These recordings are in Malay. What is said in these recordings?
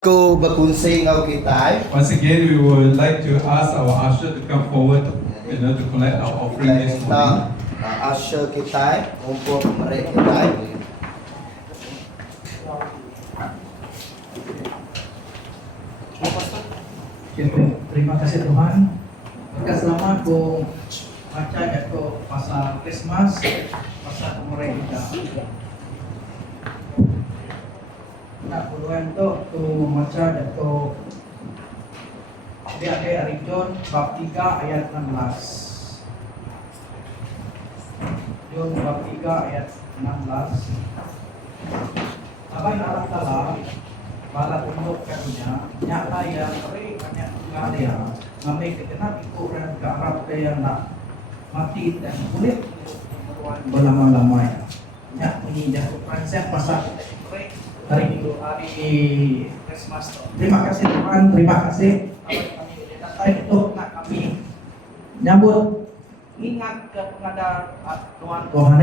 Ko berkongsi ngau kita. Once again, we would like to ask our usher to come forward to collect our offering this morning. Usher kita untuk mereka kita. Terima kasih Tuhan. Berkat selamat ko baca jatuh pasal Christmas, pasal mereka. Nak puluhan tu baca jatuh adik-adik hari John bab 3 ayat 16. John bab 3 ayat 16. Abai Allah Ta'ala bala tunduk karunia nyata yang beri banyak karya ngambil kekenap ikut dan ke Arab yang nak mati dan kulit berlama-lama ya ini jatuh konsep pasal hari itu hari Christmas. Terima kasih Tuhan, terima kasih kami datang untuk nak kami nyambut ingat ke Tuhan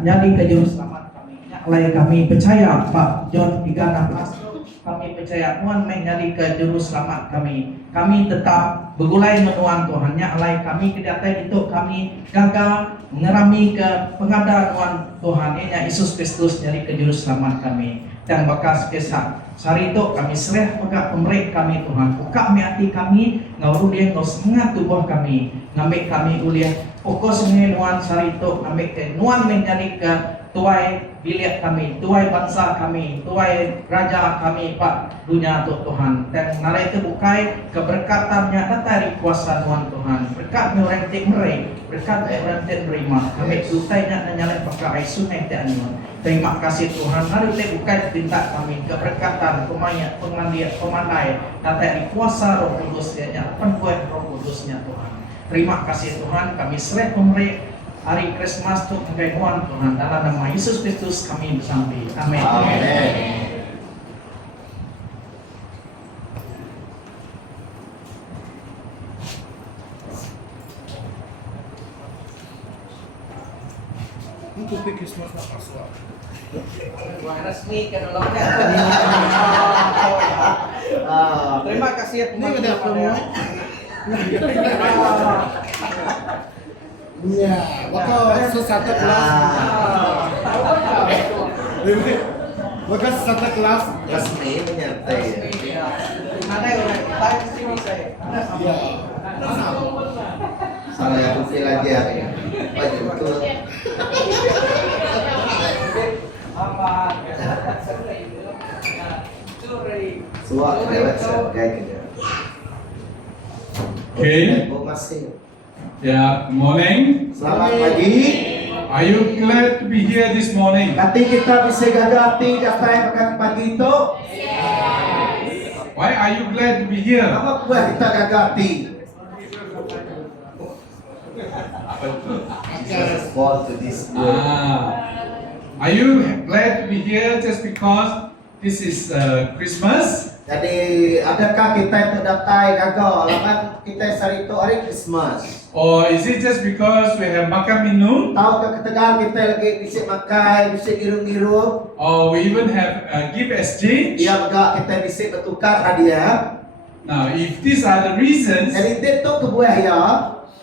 nyali ke juru selamat kami nyalai kami percaya Pak John 3:16 kami percaya Tuhan menjadi ke juru selamat kami. Kami tetap bergulai menuan Tuhan. Nyalai kami kedatangan itu kami gagal mengerami ke pengadaan Tuhan. Ini Yesus Kristus jadi ke juru selamat kami. Dan bekas kisah sehari itu kami serah pegang pemerik kami Tuhan. Buka hati kami, ngau dia ngau semangat tubuh kami. Ngambil kami uliah fokus nuan sehari itu ngambil ke nuan menjadi ke tuai bilik kami, tuai bangsa kami, tuai raja kami Pak dunia Tuhan. Dan nalai itu bukai keberkatannya datang dari kuasa Tuhan. Berkat merentik mereka, berkat merentik terima. Kami tutainya nyalai pakai sungai tianun. Terima kasih Tuhan. Hari itu bukai tindak kami keberkatan, pemanyak, pengandian, pemandai datang dari kuasa Roh Kudusnya, penbuat Roh Kudusnya Tuhan. Terima kasih Tuhan. Kami serah pemerintah hari Christmas untuk mengenai Tuhan dalam nama Yesus Kristus kami bersampai. Amin. Amin. Untuk Christmas nak pasal. Resmi ke dalam Terima kasih ya Ini ada promo. Ya, maka sesatu kelas. Maka sesatu kelas. Resmi menyertai. Ada yang kita sini saya. Ada sama. Ya. Salah yang bukti lagi ya. Baju itu. Suak lewat kayak gitu. Okay. Masih. Yeah, good morning. Selamat pagi. Are you glad to be here this morning? Nanti kita bisa gagati datang makan pagi itu. Why are you glad to be here? Apa buat kita gagati? Jesus born to this world. Are you glad to be here just because this is Christmas? Jadi adakah kita itu datang gagal lawan kita hari itu hari Christmas? Or is it just because we have makan minum? Tahu ke ketegangan kita lagi bisa makan, bisa girum-girum. Or we even have gift exchange? Dia enggak kita bisa bertukar hadiah. Now, if these are the reasons, Jadi itu kebuah ya.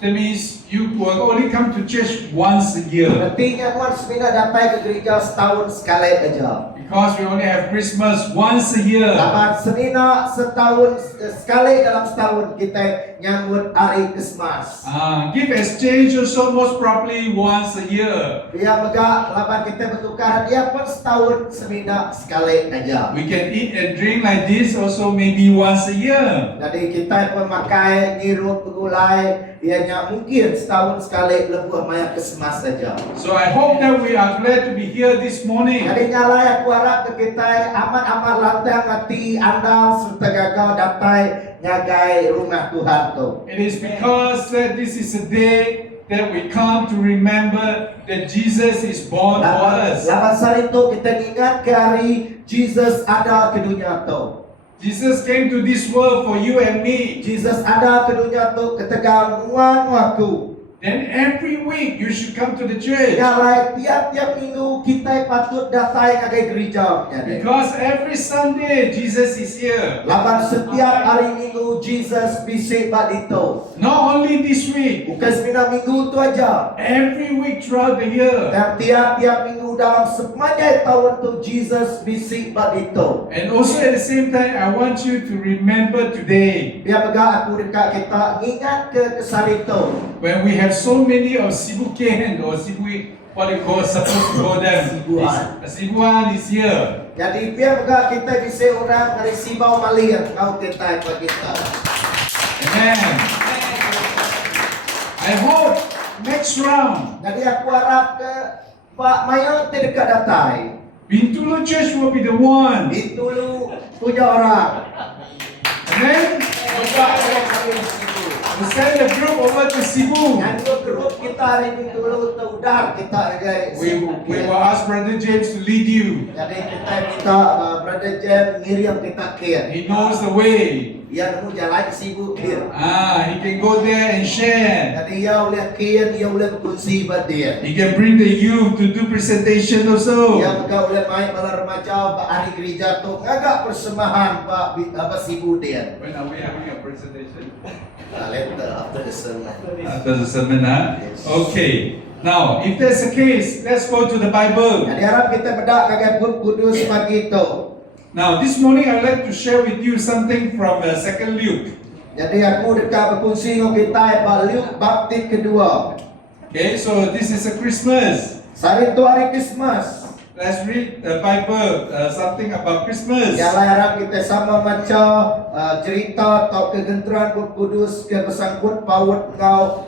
that means you will only come to church once a year. Artinya tuan semina datang ke gereja setahun sekali aja. Because we only have Christmas once a year. Lapan semina setahun sekali dalam setahun kita nyambut hari Christmas. Gift exchange also most probably once a year. Dia megak lapan kita bertukar hadiah pun setahun semina sekali aja. We can eat and drink like this also maybe once a year. Jadi kita pun makai ngirup begulai, ianya mungkin setahun sekali lebih maya Christmas saja. So I hope that we are glad to be here this morning. Jadi nyala aku harap ke kita amat-amat lantang hati anda serta gagal datai ngagai rumah Tuhan tu. It is because that this is a day that we come to remember that Jesus is born for us. Lapan saat itu kita ingat ke hari Jesus ada ke dunia tu. Jesus came to this world for you and me. Jesus ada ke dunia tu ketegang nuan waku. then every week you should come to the church. Nyalai tiap-tiap minggu kita patut datang ke gereja. Because every Sunday Jesus is here. Laban setiap hari minggu Jesus bisik bak dito. Not only this week, Bukan sembilan minggu tu aja. every week throughout the year. Dan tiap-tiap minggu dalam sepanjang tahun tu Jesus bisik bak dito. And also at the same time, I want you to remember today, Biar megah aku dekat kita ingat ke kesan itu. when we have so many of Sibuken or what you call supposed to call them. Sibuan. Sibuan is here. Jadi biar megah kita bisa orang dari Sibau Malir kau kita buat kita. Amen. I hope next round, Jadi aku harap ke Pak Maya dekat datai. Bintulu Church will be the one. Itu lu punya orang. Amen. Bukan orang lain situ. We send the group over to Cebu. Yang tu grup kita hari ini dulu terudar kita guys. We will ask Brother James to lead you. Jadi kita minta Brother James ngirim kita kir. He knows the way. Dia nemu jalan sibuk kir. He can go there and share. Jadi dia boleh kir, dia boleh berkongsi pada dia. He can bring the youth to do presentation also. Dia juga boleh main malam remaja pak hari gereja tu ngagak persembahan pak apa sibuk dia. When are we having a presentation? Later after the sermon. After the sermon, huh? Okay. Now, if that's the case, let's go to the Bible. Jadi harap kita bedak kagai buku kudus pagi itu. Now, this morning I'd like to share with you something from 2 Luke. Jadi aku dekat berkongsi dengan kita pak Luke bab kedua. Okay, so this is a Christmas. Hari itu hari Christmas. Let's read the Bible, something about Christmas. Yalah harap kita sama macam cerita atau kegenteran buku kudus ke bersangkut paut kau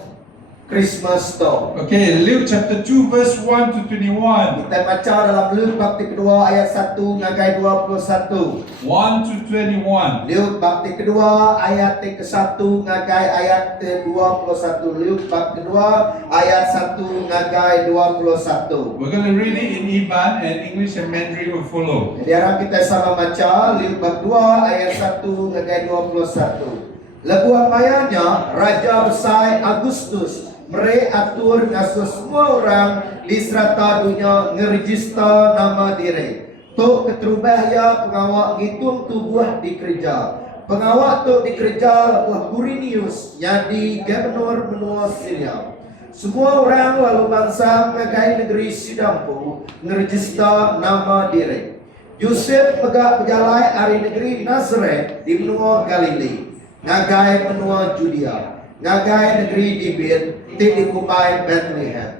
Christmas tu. Okay, Luke chapter 2 verse 1 to 21. Kita baca dalam Luke bab kedua ayat 1 ngagai 21. 1 to 21. Luke bab kedua ayat ke-1 ngagai ayat ke-21. Luke bab kedua ayat 1 ngagai 21. We're going to read it in Iban and English and Mandarin will follow. Jadi harap kita sama baca Luke bab 2 ayat 1 ngagai 21. Lebuhan mayanya Raja Besar Agustus mere atur ngasuh semua orang di serata dunia ngeregister nama diri. Tok keterubah ya pengawak ngitung tubuh di kerja. Pengawak tok di kerja lebuh Quirinius jadi gubernur benua Syria. Semua orang lalu bangsa mengagai negeri Sidampu ngeregister nama diri. Yusuf megak berjalai dari negeri Nazareth di benua Galilea, ngagai benua Judea, ngagai negeri Dibir, di kubai Bethlehem.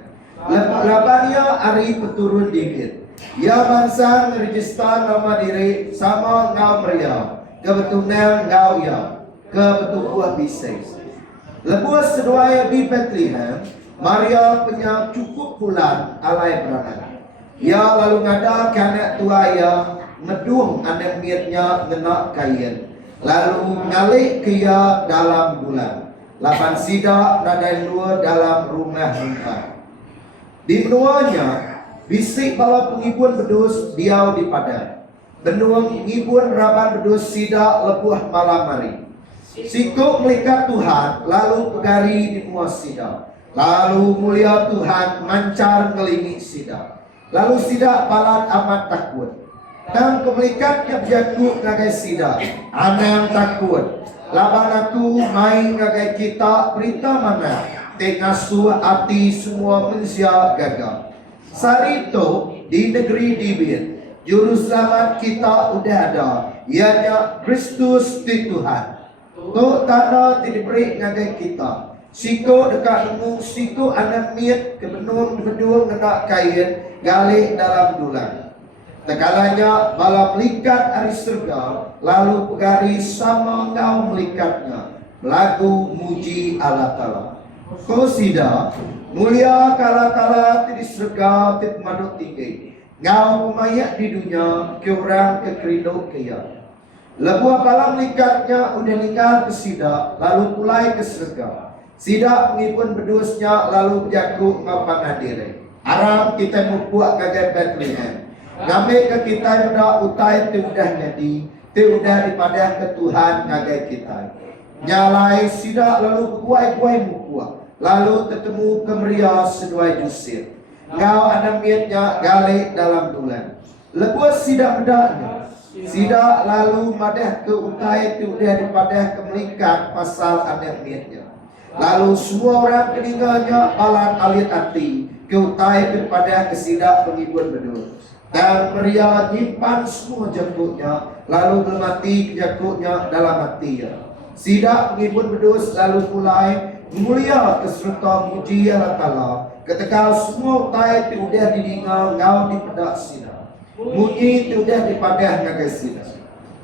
Labannya hari peturun Dibir. Ia bangsa ngeregister nama diri sama ngau Maria, kebetulan ngau ya, kebetul buah bisnis. Lepas seduaya di Bethlehem, Maria punya cukup bulan alai beranak. Ia lalu ngada anak tua ia ngedung anak miatnya ngenak kain. Lalu ngalik ke ia dalam bulan. Lapan sidak nadai dua dalam rumah rumah. Di benuanya bisik bawa pengibuan bedus diau di padang. Benua pengibuan raban bedus sidak lebuh malam hari. Sikuk melihat Tuhan lalu pegari di muas sidak. Lalu mulia Tuhan mancar ngelingi sidak. Lalu sidak balat amat takut. Dan kemelikatnya berjaku ngagai sidak. Anang takut. Laban aku main ngagai kita berita mana. Tengasuh hati semua manusia gagal. Sari itu di negeri Dibir. Juru selamat kita udah ada. Ianya Kristus di Tuhan. Tok tanda diberi ngagai kita. Siko dekat nemu, siko anak miat kebenung berdua ngenak kain galik dalam dulang. Tekalanya bala melikat hari surga, lalu pegari sama ngau melikatnya. Lagu muji Allah Ta'ala. Kau sida, mulia Allah Ta'ala di surga tit maduk tinggi. Ngau pemayak di dunia, ke orang ke kerindo kaya. Lebuah bala melikatnya udah ninggal ke sida, lalu pulai ke surga. Sidak pengipun bedusnya lalu berjaku ngapangan diri. Aram kita membuat gagal Bethlehem. Ngambil ke kita yang utai udah jadi, udah dipadang ke Tuhan ngagai kita. Nyalai sidak lalu kuai-kuai mukuah. lalu ketemu kemeria seduai jusir. Ngau ada mietnya galik dalam bulan. Lepas sidak bedaknya. Sidak lalu madah ke utai tu dia dipadah ke melingkar pasal ada mietnya. Lalu semua orang keninganya balan alit hati ke utai kepada kesidak penghibur bedul. Dan Maria nyimpan semua jakutnya, lalu bermati jakutnya dalam hatinya. Sidak penghibur bedus lalu mulai mulia keserta muji Allah Ta'ala. Ketika semua utai itu udah didingal, ngau dipedak sida. Muji itu udah dipadah ngagai sida.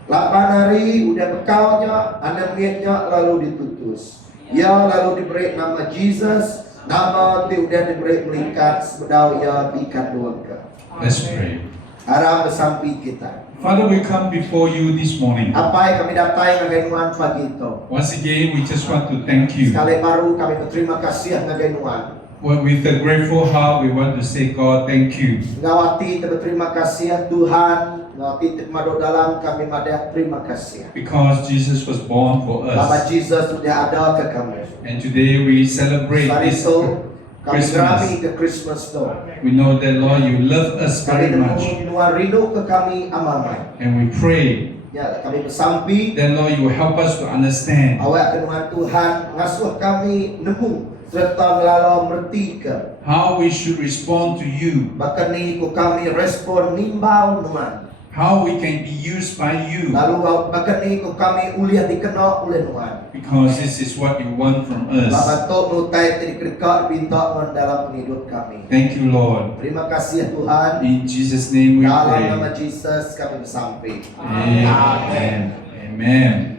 8 hari udah bekaunya, anak mietnya lalu ditutus. Ya lalu diberi nama Jesus, nama itu udah diberi melingkar sebedau ya bikat doangka. Let's pray. Harap bersampi kita. Father, we come before you this morning. Apa yang kami datai ngagai nuan pagi itu. Once again, we just want to thank you. Sekali baru kami berterima kasih ngagai nuan. With a grateful heart, we want to say, God, thank you. Ngawati berterima kasih Tuhan. Ngawati termadu dalam kami madah terima kasih. Because Jesus was born for Bapa us. Jesus sudah ada ke kami. And today we celebrate Hari this itu kami gerami Christmas. ke Christmas itu. We know that, Lord, you love us Kami very much. nemu nuan rindu ke kami amamai. And we pray Ya kami bersampi. that, Lord, you will help us to understand Awak kenuhan Tuhan ngasuh kami nemu serta melalui merti ke. how we should respond to you, Bahkan ni ku kami respon nimbau nuan. how we can be used by you, Lalu bahkan ni ku kami uliah dikenal oleh nuan. because this is what you want from us. Bapa tok nutai tadi kerja pinta nuan dalam hidup kami. Thank you, Lord. Terima kasih Tuhan. In Jesus' name we Dalam pray. nama Jesus kami bersampai. Amen. Amen.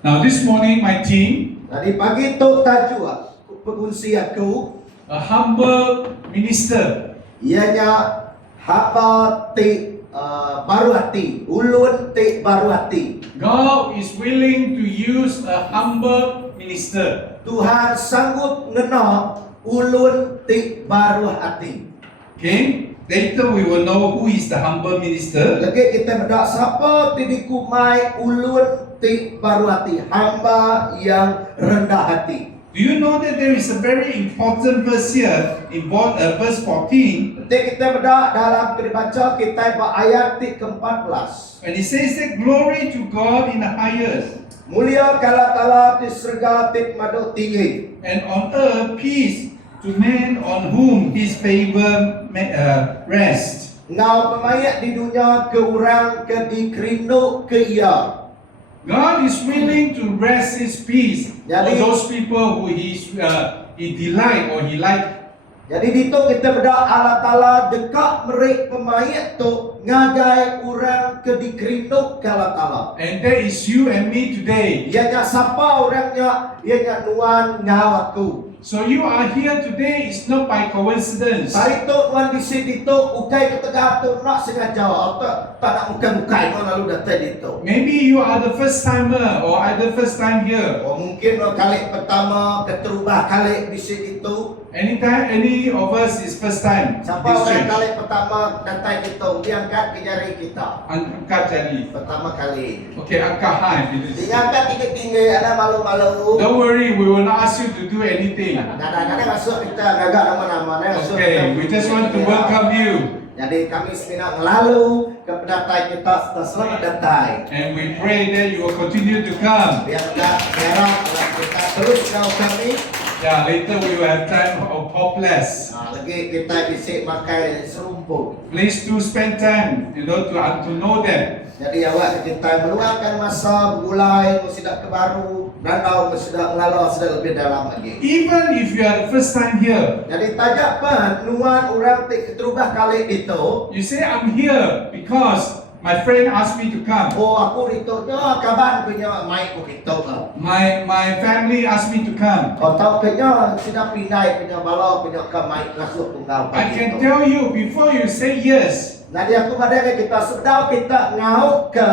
Now this morning, my team, Tadi pagi tok tajua pengunsi aku a humble minister, ianya haba ti baru hati, ulun ti baru hati. God is willing to use a humble minister. Tuhan sanggup ngena ulun ti baru hati. Okay? Later we will know who is the humble minister. Lagi kita mendak siapa ti dikumai ulun ti baru hati, hamba yang rendah hati. Do you know that there is a very important verse here in verse 14, Nanti kita mendak dalam dibaca kita ayat ti ke-14. and it says that glory to God in the highest, Mulia kala tala ti serga ti madu tinggi. and on earth peace to men on whom his favor rests. Ngau pemayak di dunia ke orang ke dikerinuk ke ia. God is willing to rest his peace on Jadi- those people who he delight or he like. Jadi dito kita berdak Allah Ta'ala dekat merik pemayak tu ngagai orang ke dikerinuk ke Allah Ta'ala. And that is you and me today. Ianya siapa orangnya? Ianya nuan ngawaku. So you are here today is not by coincidence. Hari tu nuan di sini tu ukai ketengah tu nak sengaja atau tak nak muka-mukai nuan lalu datang dito. Maybe you are the first timer or either first time here. Oh mungkin nuan kali pertama keterubah kali di sini tu. Anytime any of us is first time Siapa this orang church. kali pertama datang kita, diangkat ke jari kita. Angkat jadi. Pertama kali. Okay, angkat high. Diangkat tinggi-tinggi, ada malu-malu. Don't worry, we will not ask you to do anything. Kadang-kadang masuk kita gagak nama-nama. Okay, we just want to welcome you. Jadi kami sebenarnya ngelalu ke pendatai kita selamat datang. And we pray that you will continue to come. Biar tak merah kalau kita terus kau kami. Yeah, later we will have time of hopeless. Lagi kita bisa pakai serumpuk. Please do spend time, to know them. Jadi awak kita meluangkan masa bergulai, sudah ke baru, randau sudah ngelalu sudah lebih dalam lagi. Even if you are the first time here, Jadi tajak pan nuan orang tik terubah kali itu. you say, I'm here because my friend asked me to come. Oh aku itu kaban punya mai ku itu. My family asked me to come. Kau tahu punya sudah pindah punya balau punya ke mai masuk tunggal I can tell you before you say yes, Jadi aku pada kita sudah kita ngau ke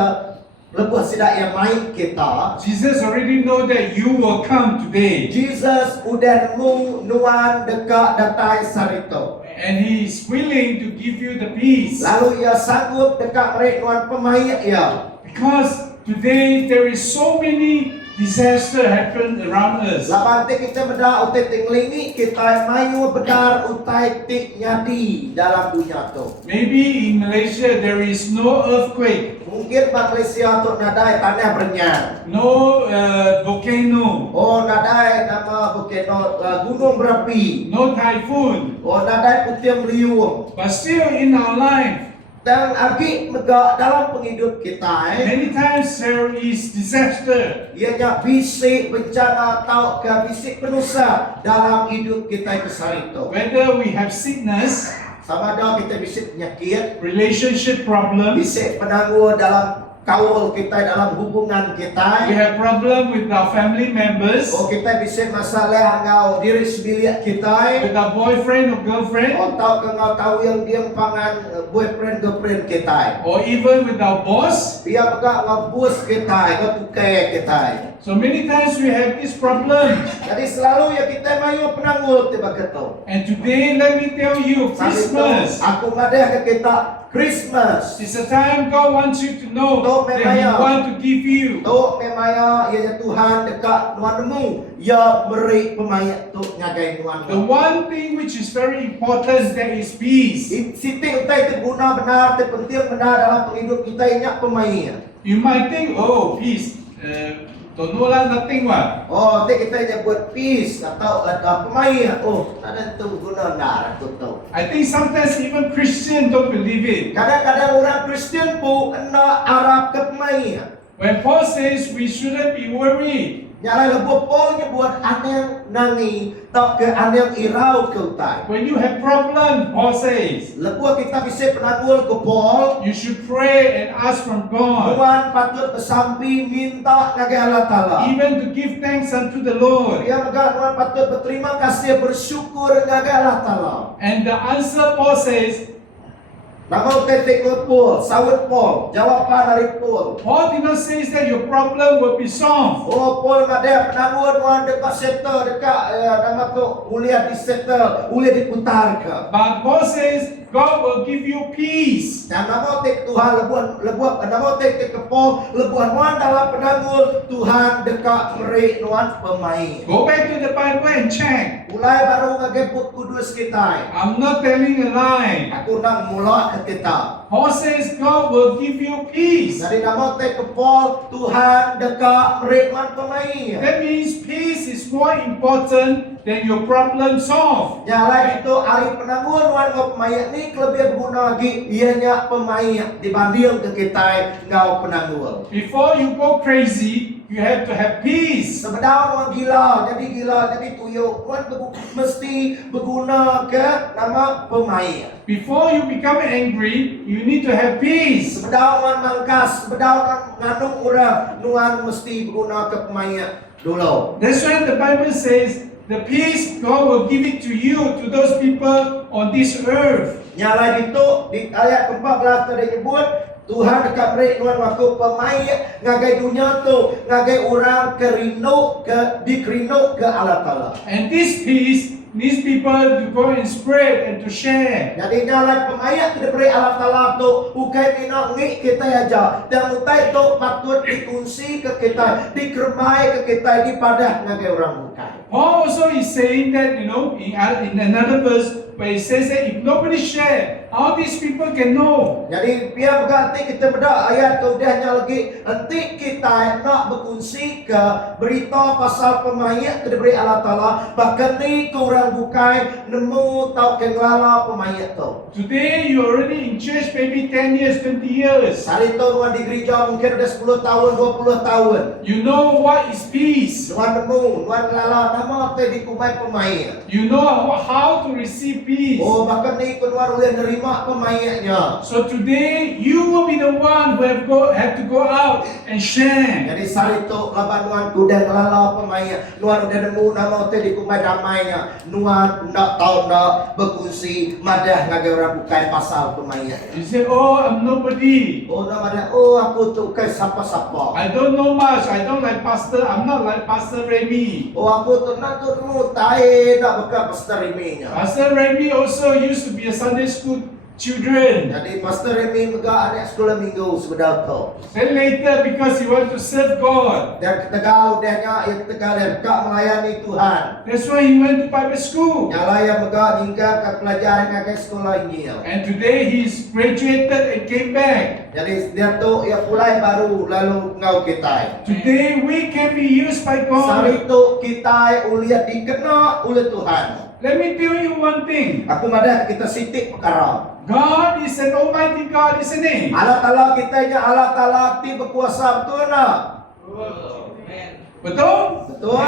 lepas sidak yang mai kita. Jesus already know that you will come today. Jesus udah nemu nuan dekat datai sarito. And he is willing to give you the peace. Lalu ia sanggup dekat mereka nuan pemain ia. Because today there is so many disaster happen around us. Laban te kita beda utai tinglingi kita mayu bedar utai tik nyadi dalam dunia tu. Maybe in Malaysia there is no earthquake, Mungkin Malaysia tu nadai tanah bernyar. no volcano, Oh nadai nama volcano gunung berapi. no typhoon. Oh nadai puting beliung. But still in our life, Dan agi megak dalam penghidup kita many times there is disaster. ianya bisik bencana atau ke bisik penusa dalam hidup kita itu sehari itu. Whether we have sickness, Sama ada kita bisik penyakit, relationship problems, bisik penangguh dalam kaul kita, dalam hubungan we kita. have problem with our family members, Oh kita bisik masalah ngau diri sebilik kita. with our boyfriend or girlfriend, Oh tahu ke ngau tahu yang dia pangan boyfriend girlfriend kita. or even with our boss. Dia juga ngau bos kita, ngau tukai kita. So many times we have this problem. Jadi selalu ya kita mayu penangguh tiba ketu. And today, let me tell you, Christmas Aku ngadah ke kita Christmas. is a time God wants you to know that He wants to give you. Tu memaya ya Tuhan dekat nuanmu ya beri pemaya tu ngagai The nuanmu. one thing which is very important, that is peace. Siti utai terguna benar, terpenting benar dalam penghidup kita ingat pemaya. You might think, oh, peace. Don't know lah, nothing what. Oh, nanti kita je buat peace atau ada pemaya. Oh, ada tu guna benar aku tahu. I think sometimes even Christians don't believe it. Kadang-kadang orang Kristen pun nak arah ke pemaya. When Paul says we shouldn't be worried, Nyala lebuh polnya buat aneh nangi tak ke aneh irau ke utai. when you have problem, Paul says, Lebuh kita bisa penangul ke pol. you should pray and ask from God, Tuhan patut bersampi minta ngagai Allah Ta'ala. even to give thanks unto the Lord. Dia megah Tuhan patut berterima kasih bersyukur ngagai Allah Ta'ala. And the answer, Paul says, Nama tetek ke pol, sawit pol, jawapan dari pol. Paul did not say that your problem will be solved. Oh pol ngada penangul Tuhan dekat settle dekat nama tu uliah di settle, uliah diputar ke. But Paul says God will give you peace. Dan nama tek Tuhan lebuh nama tek ke pol lebuh Tuhan dalam penangul Tuhan dekat meri Tuhan pemain. Go back to the Bible and check. Mulai baru ngageput kudus kita. I'm not telling a lie. Aku nak mula ke kita. Paul says God will give you peace. Dari nama tek ke pol Tuhan dekat meri Tuhan pemain. That means peace is more important than your problem solved. Nyala itu hari penangguhan Tuhan ngau pemain ni lebih berguna lagi ianya pemain dibanding ke kita ngau penangguhan. Before you go crazy, you have to have peace. Sebenarnya orang gila, jadi tuyuk. Tuhan mesti berguna ke nama pemain. Before you become angry, you need to have peace. Sebenarnya orang mangkas, sebenarnya orang ngandung orang, Tuhan mesti berguna ke pemain dulu. That's why the Bible says, the peace God will give it to you, to those people on this earth. Nyala itu di ayat 14 tadi nyebut Tuhan dekat beri Tuhan waktu pemain ngagai dunia tu ngagai orang kerino ke dikerino ke Allah Ta'ala. And this peace needs people to go and spread and to share. Jadi nyala pemain tu diberi Allah Ta'ala tu bukan minat ngi kita aja. Dan utai tu patut dikunci ke kita, dikermai ke kita di padah ngagai orang bukan. Paul also is saying that, in another verse, where he says that if nobody share, how these people can know? Jadi biar berganti kita beda ayat kemudiannya lagi nanti kita nak berkongsi ke berita pasal pemain tu diberi Allah Ta'ala bahkan ni ke orang bukai nemu tau kenglala pemain tu. Today you already in church maybe 10 years, 20 years. Hari tu orang di gereja mungkin ada 10 tahun, 20 tahun. You know what is peace. Tuan nemu, tuan lala nama tu dikumai pemain. You know how to receive peace. Oh bahkan ni ke tuan boleh nerima pemainnya. So today you will be the one who have to go out and share. Jadi sari tu laban nuan kuda ngelala pemain. Nuan udah nemu nama tu dikumai damainya. Nuan nak tahu nak berkongsi madah ngagai orang bukai pasal pemain. You say, oh, I'm nobody. Oh nama dia, oh aku tu kai siapa-siapa. I don't know much. I don't like pastor. I'm not like Pastor Remy. Oh aku tu nak tu tahu nak bekas pastor iminya. Pastor Remy also used to be a Sunday school children. Jadi Pastor Remy megak anak sekolah minggu sebenar tu. Then later, because he want to serve God, Dan ketegau dia yang ketegau dia kak melayani Tuhan. that's why he went to Bible school. Nyala yang megak hingga ke pelajaran ke sekolah ini. And today he's graduated and came back. Jadi dia tu ia mulai baru lalu ngau kita. Today we can be used by God. Sari tu kita uliat dikena oleh Tuhan. Let me tell you one thing. Aku madah kita sitik perkara. God is an almighty God, isn't he? Allah Ta'ala kita nya Allah Ta'ala ti berkuasa betul nak? Betul? Betul?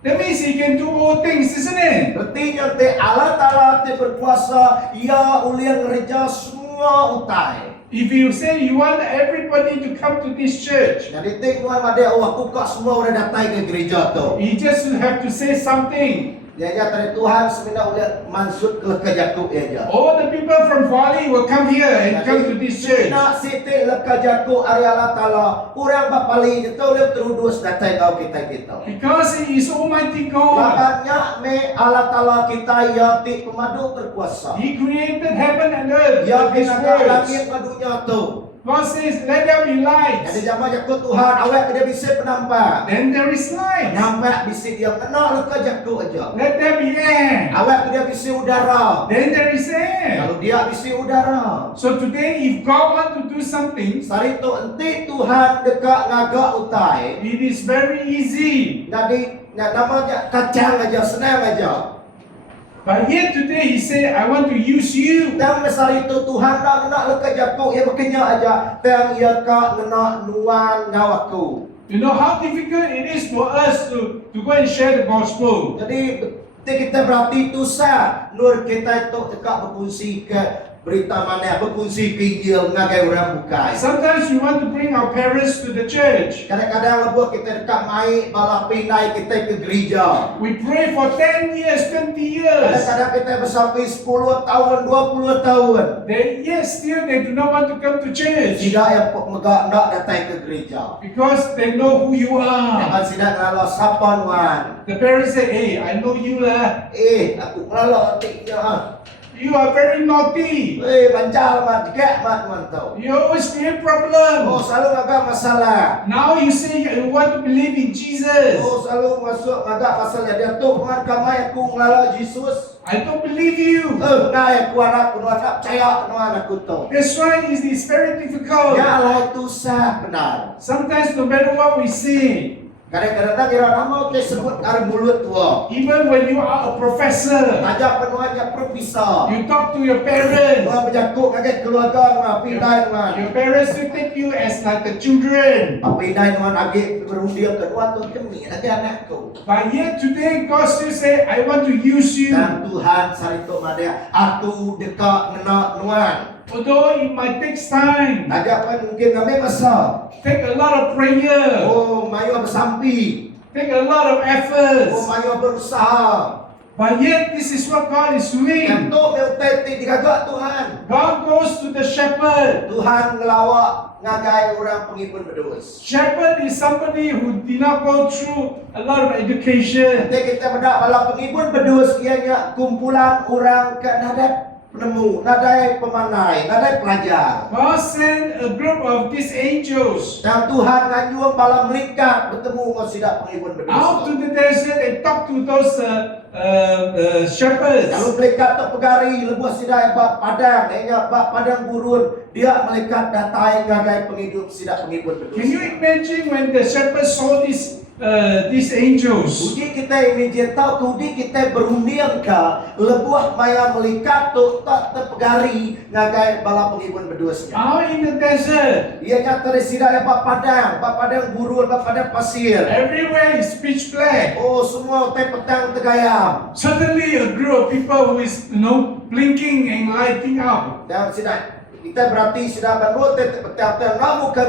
That means he can do all things, isn't it? Artinya te Allah Ta'ala ti berkuasa ia ulian ngerja semua utai. If you say you want everybody to come to this church, Jadi te nuan mada aku kak semua orang datang ke gereja tu. you just have to say something. Dia nya dari Tuhan semina ulian mansud ke Jakub dia. All the people from Bali will come here and come to this church. Nak siti leka Jakub area Allah Ta'ala. Orang bapali itu ulian terudus datang kau kita. Because he is almighty God. Labannya me Allah Ta'ala kita ya ti pemadu berkuasa. He created heaven and earth Ya with his binaga words. langit padunya tu. God says, let there be Jadi light. zaman Jakub Tuhan awak dia bisa penampak. Then there is light. Nampak bisa dia kena leka Jakub aja. Let there be air. Awak dia bisa udara. Then there is air. Kalau dia bisa udara. So today, if God want to do something, Sari tu enti Tuhan dekat ngagak utai. it is very easy. Jadi namanya kacang aja, senang aja. But yet today he said, I want to use you. Dan mesari itu Tuhan dah nak leka Jakub ia berkenya aja. Dan ia kak ngena nuan ngawaku. You know how difficult it is for us to go and share the gospel. Jadi kita berarti tu sah nur kita itu dekat berfungsi ke berita mana berfungsi ke Injil ngagai orang bukai. Sometimes we want to bring our parents to the church. Kadang-kadang lebuh kita dekat mai bala pinai kita ke gereja. We pray for 10 years, 20 years. Kadang-kadang kita bersampai 10 tahun, 20 tahun. They, yes, still they do not want to come to church. Tidak yang megak nak datang ke gereja. Because they know who you are. Jangan tidak ngalo siapa nuan. The parents say, hey, I know you lah. Aku ngalo tiknya. You are very naughty. Bancal mat dikek mat mantau. You always create Oh, problem. selalu agak masalah. Now you say you want to believe in Jesus. Oh, selalu masuk agak masalah dia tu pengat kamai aku ngalo Yesus. I don't believe you. Nah aku anak percaya nuan aku tu. That's why it is very difficult. Ya lah itu sah benar. Sometimes no matter what we say, Kadang-kadang kira nama ke sebut kari mulut tua. even when you are a professor, Aja penuanya profesor. you talk to your parents. Nuan berjakuk ngagai keluarga nuan pindah nuan. Your parents will take you as like the children. Pindah nuan agi berundian kedua tu kemi lagi anakku. But yet today God still say, I want to use you. Dan Tuhan sarito madea aku dekat ngena nuan. Although it might take time, Aja apa mungkin kami masa. take a lot of prayer, Oh, mayo bersampi. take a lot of Oh, efforts. mayo berusaha. But yet this is what God is Yang doing. tu meuteti digagak Tuhan. God goes to the shepherd. Tuhan ngelawak ngagai orang penghibur berdus. Shepherd is somebody who did not go through a lot of education. Nanti kita mendak bala penghibur berdus ianya kumpulan orang ke nadai penemu, nadai pemanai, nadai pelajar. God sent a group of these angels Dan Tuhan nganyuang bala melikat bertemu dengan sidak penghibur out to berdus. the desert and talk to those shepherds. Kalau melikat tak pegari lebuh sidak bak padang, ianya bak padang gurun, dia melikat datai ngagai penghidup sidak penghibur berdus. Can you imagine when the shepherds saw these angels? Udi kita imagine tahu tudi kita berunding ke lebuah maya melikat tu tak terpegari ngagai bala penghibur berdusnya. Out in the desert, Ianya tersida yang bak padang gurun, bak padang pasir. everywhere is pitch black. Oh semua teh petang tegayam. Suddenly a group of people who is, blinking and lighting up. Dan sidak kita berarti sudah baru teh petang muka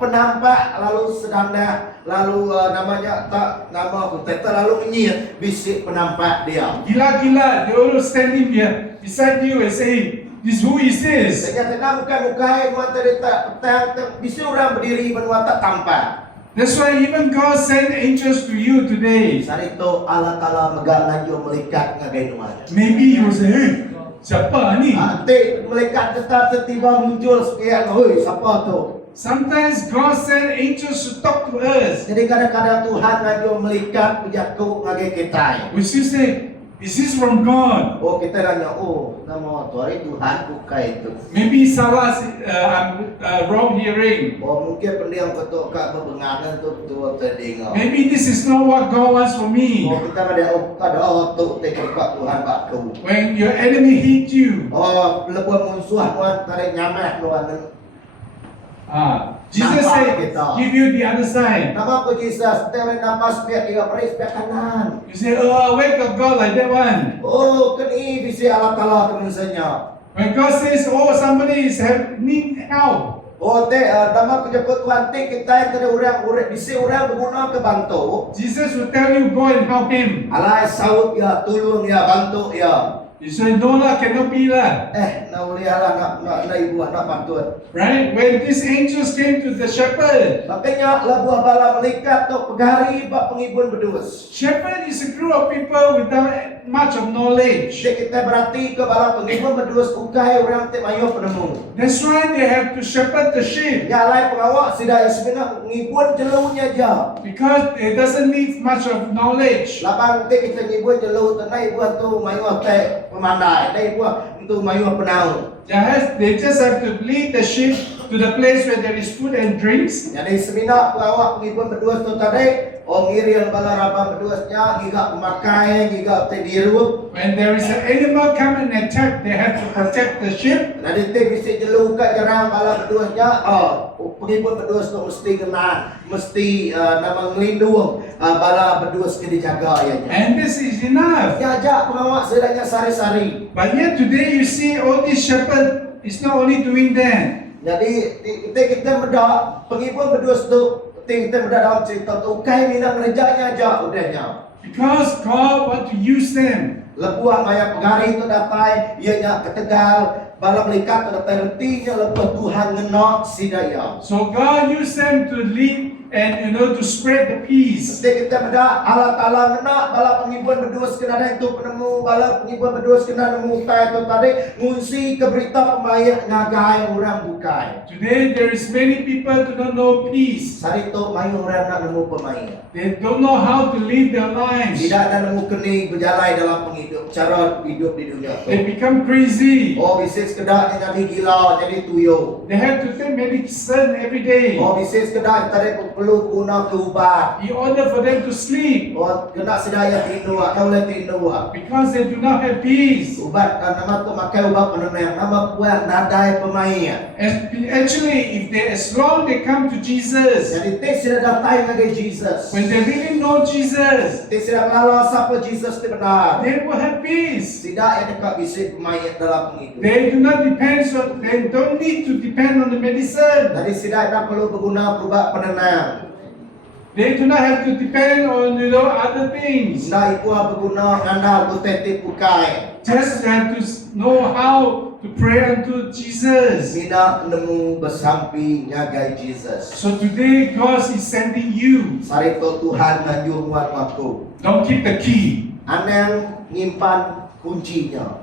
penampak lalu sedangnya lalu namanya tak nama aku teh lalu menyit bisik penampak dia. Gila, they all standing here beside you and saying, who is this? Ternyata muka nuan terita petang bisik orang berdiri menua tak tampak. That's why even God sent angels to you today. Sarito Allah Taala megak lanjut melikat ngagai nuan. Maybe you will say, hey, Siapa ni? Nanti malaikat kita tiba muncul sekian, hoi siapa tu? Sometimes God send angels to talk to us. Jadi kadang-kadang Tuhan ngajak malaikat berjakuk ngajak kita. We still say, is this from God? Oh kita nanya, oh nama tu hari Tuhan bukan itu. Maybe salah, I'm wrong hearing. Oh mungkin pendiam ketuk kat berbenganan tu betul terdengar. Maybe this is not what God wants for me. Oh kita kada tu dekat Tuhan baku. When your enemy hit you, Oh lebuan musuh tuan tarik nyamah tuan. Jesus Nampak said, kita. give you the other side. Nama aku Jesus, terus nafas pihak tiga peris pihak kanan. You say, oh, wake up God like that one. Oh keni bisa Allah Taala kemenanya. When God says, oh, somebody is need help. Oh nama pejabat Tuhan kita yang kada orang bisa orang berguna ke bantu. Jesus will tell you, go and help him. Alai saud ya, tolong ya, bantu ya. You say, no lah, cannot be lah. Nak ulialah nak ibu nak bantuan. Right? When these angels came to the shepherd, Makanya labuah bala malaikat tu pegari bab pengibun berdus. shepherd is a group of people without much of knowledge. Jadi kita berarti ke bala pengibun berdus ukai orang te mayo penemu. That's why they have to shepherd the sheep. Ya lai pengawak sida sebenarnya ngibun jelunya aja. Because it doesn't need much of knowledge. Labang te kita ngibun jelu tenai buat tu mayo te pemandai, dai buat tu mayo penau. They just have to lead the sheep to the place where there is food and drinks. Jadi sebenarnya pengawak pengibun berdus tu tadi ngirian bala raba berdusnya giga pemakai giga te diru. When there is an animal come and attack, they have to protect the sheep. Nanti te bisa jelu kat jarang bala berdusnya. Pengibun berdus tu mesti kena mesti nama ngelindung bala berdus ke dijaga ya. And this is enough. Ya ajak pengawak sedanya sari-sari. But yet today you see all these shepherds is not only doing that. Jadi kita bedak pengibun berdus tu kita bedak dalam cerita tu kai minang rejanya aja udahnya. Because God want to use them. Lebuah maya pegari tu datai ianya ketegal bala malaikat tu datai retinya lebuah Tuhan ngenok sidaya. So God used them to lead and to spread the peace. Mesti kita bedak Allah Taala ngenok bala pengibun berdus kena ada itu penemu bala pengibun berdus kena nemu tai tu tadi ngunsi ke berita pemaya ngagai orang bukai. Today there is many people do not know peace. Sari tu mayu orang nak nemu pemaya. They don't know how to live their lives. Tidak ada nemu keni berjalan dalam penghidup cara hidup di dunia tu. They become crazy. Oh bisnis kedak jadi gila jadi tuyo. They have to take medicine every day. Oh bisnis kedak tarik perlu guna ke ubat. In order for them to sleep. Oh kena sedaya tidur, tak boleh tidur. Because they do not have peace. Ubat nama tu makai ubat penenang, nama kuat nadai pemain. Actually, if they as long they come to Jesus, Jadi te sudah datang lagi Jesus. when they really know Jesus, Te sudah mengalah siapa Jesus itu benar. they will have peace. Tidak yang dekat bisnis pemain dalam penghidup. They do not depend on, they don't need to depend on the medicine. Jadi tidak nak perlu berguna ubat penenang. They do not have to depend on other things. Tidak ikut berguna ngandal butetik bukai. Just have to know how to pray unto Jesus. Tidak nemu bersampi nyagai Jesus. So today God is sending you. Sari tu Tuhan ngajur muat aku. Don't keep the key. Anang nyimpan kuncinya.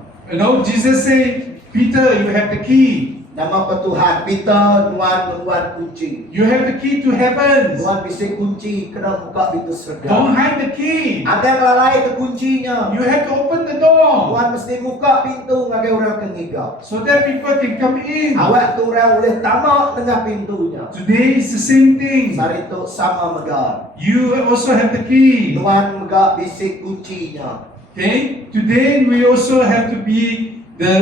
Jesus said, Peter, you have the key. Nama Tuhan Peter nuan membuat kunci. You have the key to heaven. Tuhan bisa kunci kena buka pintu surga. Don't hide the key. Ada yang lalai ke kuncinya. You have to open the door Tuhan mesti buka pintu ngagai orang kengiga. so that people can come in. Awak tu orang boleh tamak tengah pintunya. Today is the same thing. Sari tu sama megah. You also have the key. Tuhan megah bisik kuncinya. Okay. Today we also have to be the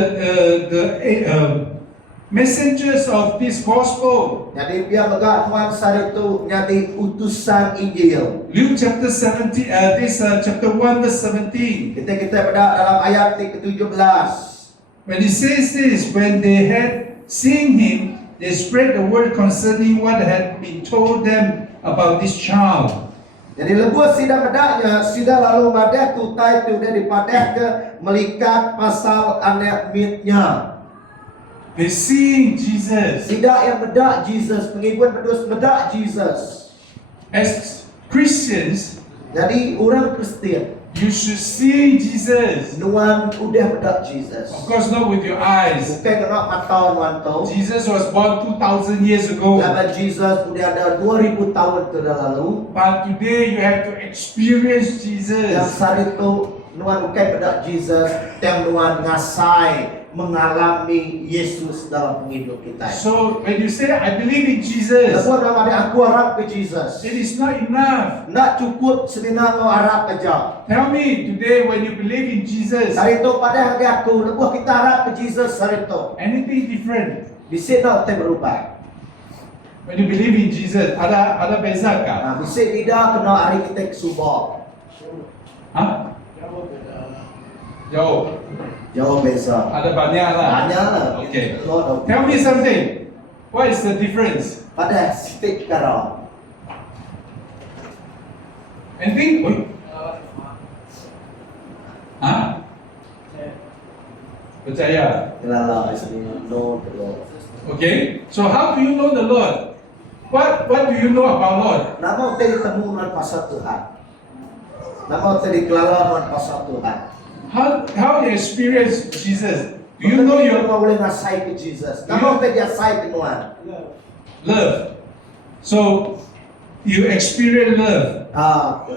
messengers of this gospel. Jadi biar megah Tuhan sari tu nyati utusan Injil. Luke chapter 17, chapter 1 verse 17. Kita pada dalam ayat ke-17. When it says this, when they had seen him, they spread the word concerning what had been told them about this child. Jadi lebuh sida medaknya, sida lalu madah tu tai tu dia dipadah ke melikat pasal anak mitnya. They see Jesus. Sida yang medak Jesus, pengikut berdus medak Jesus. As Christians, Jadi orang Kristian, You should see Jesus. Nuan udah bedak Jesus. Of course, not with your eyes. Bukan kena mata nuan tu. Jesus was born 2,000 years ago. Lama Jesus udah ada 2000 tahun tu dah lalu. But today you have to experience Yang Jesus. saat itu nuan bukan bedak Jesus, yang nuan ngasai mengalami Yesus dalam hidup kita. So when you say, I believe in Jesus, Lepas nama dia aku harap ke Jesus. it is not enough. Nak cukup sebenarnya kau harap aja. Tell me today when you believe in Jesus, Hari itu pada hari aku, lepas kita harap ke Jesus hari itu. anything different. Di sini kita berubah. When you believe in Jesus, ada beza kah? Nah, bisa tidak kena hari kita kesubah. Hah? Jauh. Jauh beza. Ada banyak lah. Banyak lah. Okay. Lord, Tell me something. What is the difference? pada stik sekarang. Anything? Oi. Hah? Percaya. Kelala sini no terus. Okay. So how do you know the Lord? What do you know about Lord? Nama kita ditemu dengan pasal Tuhan. Nama kita dikelala dengan pasal Tuhan. How you experience Jesus? Do you know your boleh ngasai ke Jesus? Nama kita dia sai ke Tuhan. love? So you experience love.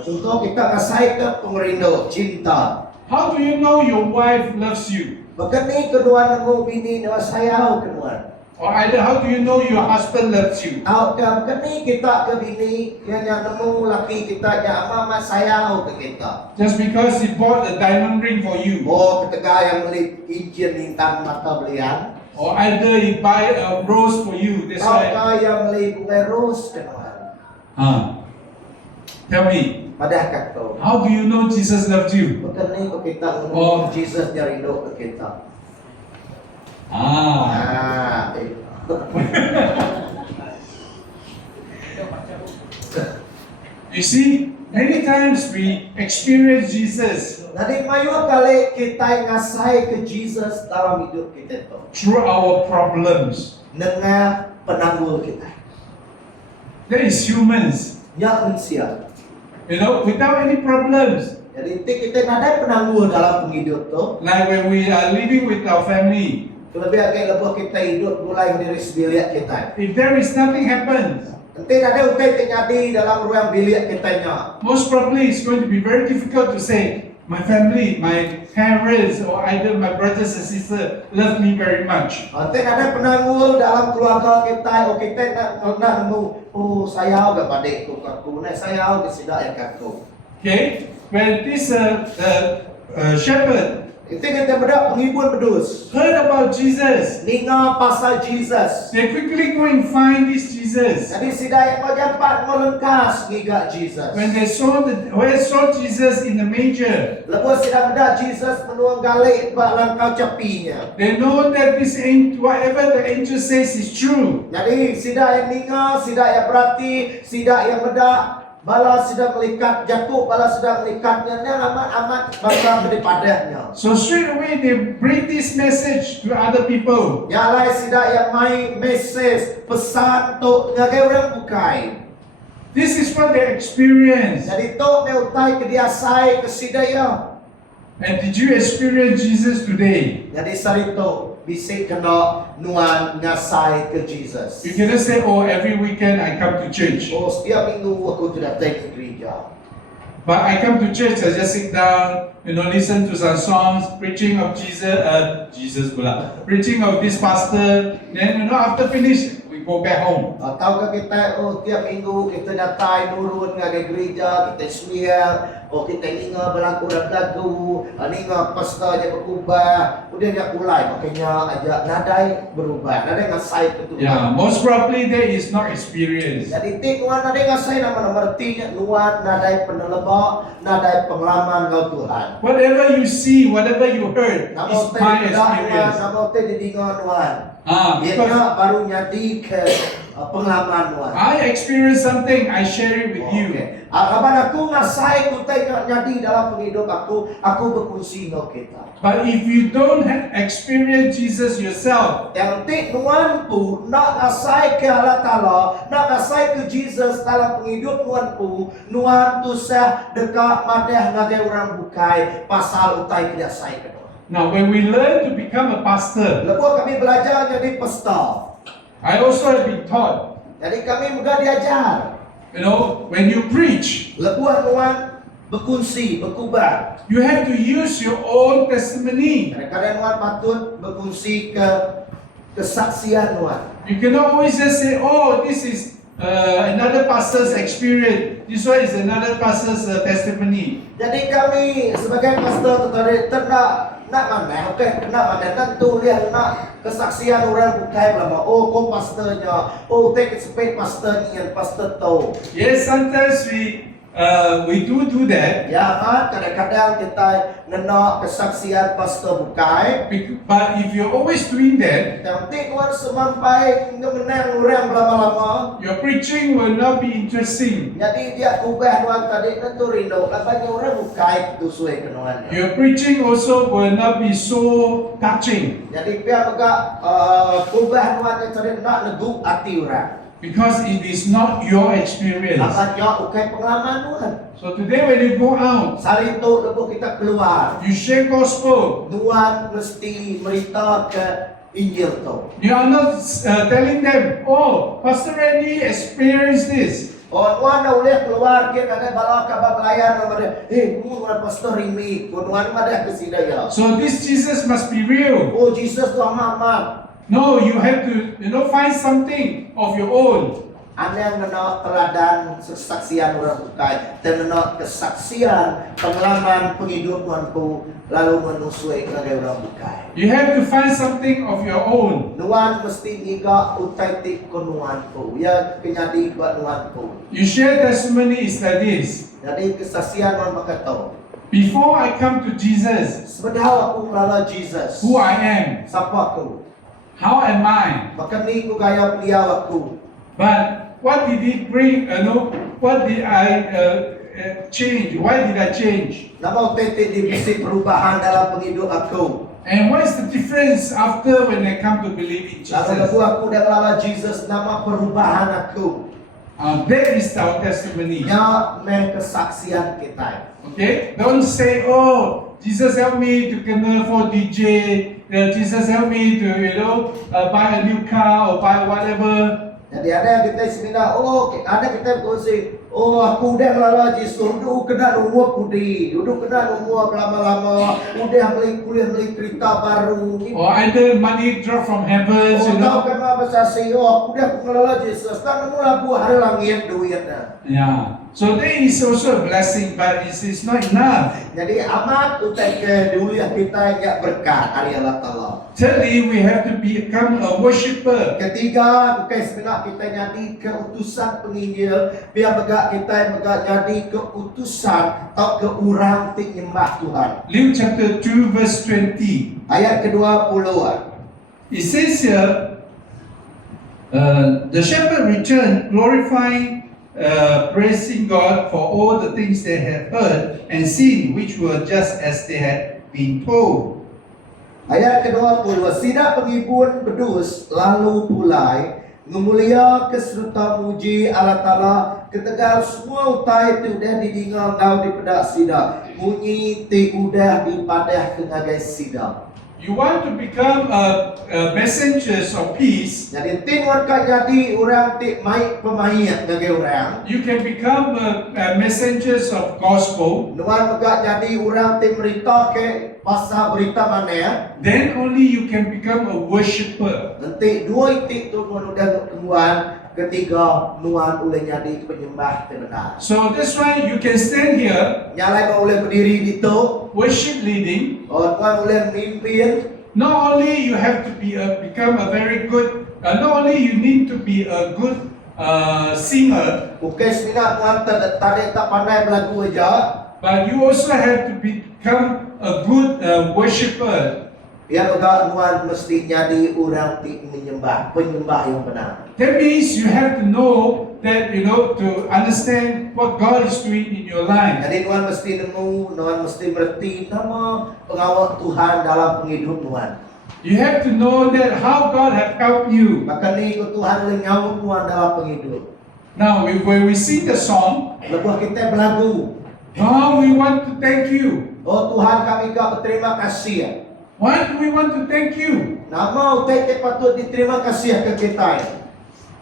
Contoh kita ngasai ke pengerindu cinta. How do you know your wife loves you? Bahkan ni kedua nemu bini nama saya kedua. Or either how do you know your husband loves you? Bahkan ni kita ke bini yang nemu laki kita yang mama saya ke kita. Just because he bought a diamond ring for you, Oh, ketika yang beli cincin bintang mata belian. or either he buy a rose for you. That's why. Kau yang beli bunga ros kedua. Tell me, Pada kata. how do you know Jesus loved you? Bahkan ni kita Oh. Jesus nyari do ke kita. Ah. You see, many times we experience Jesus Jadi mayu kali kita ngasai ke Jesus dalam hidup kita tu. through our problems. Dengan penanggul kita. That is humans. Ya manusia. You know, without any problems. Jadi kita ada penanggul dalam hidup tu. Like when we are living with our family. Lebih agak lepas kita hidup mulai dari bilik kita. If there is nothing happens, Nanti ada utai terjadi dalam ruang bilik kitanya. most probably it's going to be very difficult to say, my family, my parents, or either my brothers and sisters love me very much. Nanti ada penanggul dalam keluarga kita. Oh kita nak nemu. Oh saya agak pada aku. Nah saya agak sidak yang aku. Okay? When this shepherd Itu kita berdak penghibur bedus. heard about Jesus, Ninga pasal Jesus. they quickly go and find this Jesus. Jadi sidak yang kau jampat melengkas giga Jesus. When they saw Jesus in the manger, Lepas sidak bedak Jesus menuang galik bak langkau cepinya. they know that this ain't whatever the angel says is true. Jadi sidak yang ninga, sidak yang berarti, sidak yang bedak. Bala sedang melikat Jakub, bala sedang melikatnya amat bangga daripadanya. So straight away they bring this message to other people. Ya lai sidak yang mai message pesan untuk ngagai orang bukai. This is what they experience. Jadi tu meutai ke dia sai ke sidaya. And did you experience Jesus today? Jadi sarito bisik kena nuan ngasai ke Jesus. You cannot say, oh, every weekend I come to church. Oh setiap minggu aku sudah datang ke gereja. But I come to church, I just sit down, listen to some songs, preaching of Jesus pula. Preaching of this pastor. Then, after finish, we go back home. Tahukah kita, oh tiap minggu kita datang nurun ke gereja, kita sembiang, oh kita ingat berlaku lagu, ingat pasta je berubah, udah dia mulai, makanya ajak nadai berubah, nadai ngasai betul. Yeah, most probably there is no experience. Jadi nuan nadai ngasai nama artinya nuan nadai penelebak, nadai pengalaman kau Tuhan. Whatever you see, whatever you heard, Nama is teh my tidak nuan, experience. nama teh didengar nuan. Because Ia baru nyadi ke pengalaman nuan. I experienced something, I share it with you. Okay. Kapan aku ngasai ku tengok nyadi dalam penghidup aku berkongsi dengan kita. But if you don't have experienced Jesus yourself, Yang penting nuan pu nak ngasai ke Allah Ta'ala, nak ngasai ke Jesus dalam penghidup nuan tu sah dekat madah ngagai orang bukai pasal utai tidak sai ke nuan. now when we learn to become a pastor, Lepas kami belajar jadi pastor. I also have been taught, Jadi kami juga diajar. you know, when you preach, Lepas nuan berkongsi, berkubar. you have to use your own testimony. Kadang-kadang nuan patut berkongsi kesaksian nuan. You cannot always just say, oh, this is another pastor's experience. This one is another pastor's testimony. Jadi kami sebagai pastor nak mana, okey, nak mana tentu lihat nak kesaksian orang bukai lama. Oh, kau pastornya. Oh, take it pastor ni, pastor tu. Yes, sometimes we do that. Ya kan, kadang-kadang kita nak kesaksian pastor bukai. But if you're always doing that, Yang penting tuan semampai menang orang lama-lama. your preaching will not be interesting. Jadi dia ubah tuan tadi tentu rindu. Katanya orang bukai tu suai kenuan. Your preaching also will not be so touching Jadi dia agak ubah tuan yang tadi nak negu hati orang. because it is not your experience. Katanya ukai pengalaman tuan. So today when you go out, Sari tu lepas kita keluar, you share gospel. tuan mesti berita ke Injil tu. You are not telling them, oh, Pastor Randy experienced this. Oh, tuan dah boleh keluar kita ada bala kabar pelayan nama dia. Mu pastor Rimi, tuan ada ke sini ya. So this Jesus must be real. Oh, Jesus tu amat. No, you have to, find something of your own. Anda yang menolak teladan kesaksian orang bukai dan menolak kesaksian pengalaman penghidupan tuanku lalu menusui kepada orang bukai. You have to find something of your own. Nuan mesti iga utai nuanku, ya penyadi buat nuanku. You share testimony is like this. Jadi kesaksian orang berkata, Before I come to Jesus, sebenarnya aku melala Jesus. who I am, Siapa aku? how am I? Maka ni ku gaya beliau aku. But what did it bring? What did I change? Why did I change? Nama utai divisi perubahan dalam penghidup aku. And what is the difference after when I come to believe in Lalu Jesus? aku dah melala Jesus, nama perubahan aku. That is our testimony. Ya, kesaksian kita. Okay? Don't say, oh, Jesus help me to kena for DJ. Jesus help me to, buy a new car or buy whatever. Jadi ada yang kita seminar, ada kita berkongsi, aku udah melala Jesus, udah kena umur kudi, udah kena umur lama-lama, udah beli kereta baru. Or either money drop from heaven, Tahu kenapa besar sih, aku udah melala Jesus, tak mula buah hari langit duitnya. Yeah. So that is also a blessing, but it is not enough. Jadi amat utai ke dulu yang kita enggak berkat hari Allah Ta'ala. Thirdly, we have to become a worshipper. Ketiga, bukan sebenarnya kita jadi keutusan penginjil, biar kita jadi keutusan atau ke orang tik nyembah Tuhan. Luke chapter 2 verse 20. Ayat ke-20. It says here, the shepherd returned, glorifying, praising God for all the things they had heard and seen, which were just as they had been told. Ayat ke-20. Sidak penghibur bedus lalu pulai memulia keserta muji Allah Ta'ala ketegar semua utai ti udah didingal kau di pedak sidak munyi ti udah dipadah kenagai sidak. You want to become a messengers of peace, Jadi tin warga jadi orang ti mai pemain ngagai orang. you can become messengers of gospel. Nuan megak jadi orang ti berita ke pasal berita mana ya. Then only you can become a worshipper. Nanti dua itik tu nuan udah kemuan. Ketiga nuan boleh jadi penyembah terbenar. So that's why you can stand here, Nyalai kau boleh berdiri di tu. worship leading. Tuan boleh memimpin. Not only you have to become a very good, not only you need to be a good singer, Bukan sebenarnya tuan tak pandai berlagu aja. but you also have to become a good worshipper. Yang agak nuan mesti jadi orang ti menyembah, penyembah yang benar. That means you have to know that, to understand what God is doing in your life. Jadi Tuhan mesti nemu, Tuhan mesti berarti nama pengawal Tuhan dalam penghidup Tuhan. You have to know that how God have helped you. Maka ni ikut Tuhan lengawu Tuhan dalam penghidup. Now, when we sing the song, Lepas kita berlagu, God, we want to thank you. oh Tuhan kami kau berterima kasih. Why do we want to thank you? Nama utai patut diterima kasih ke kita.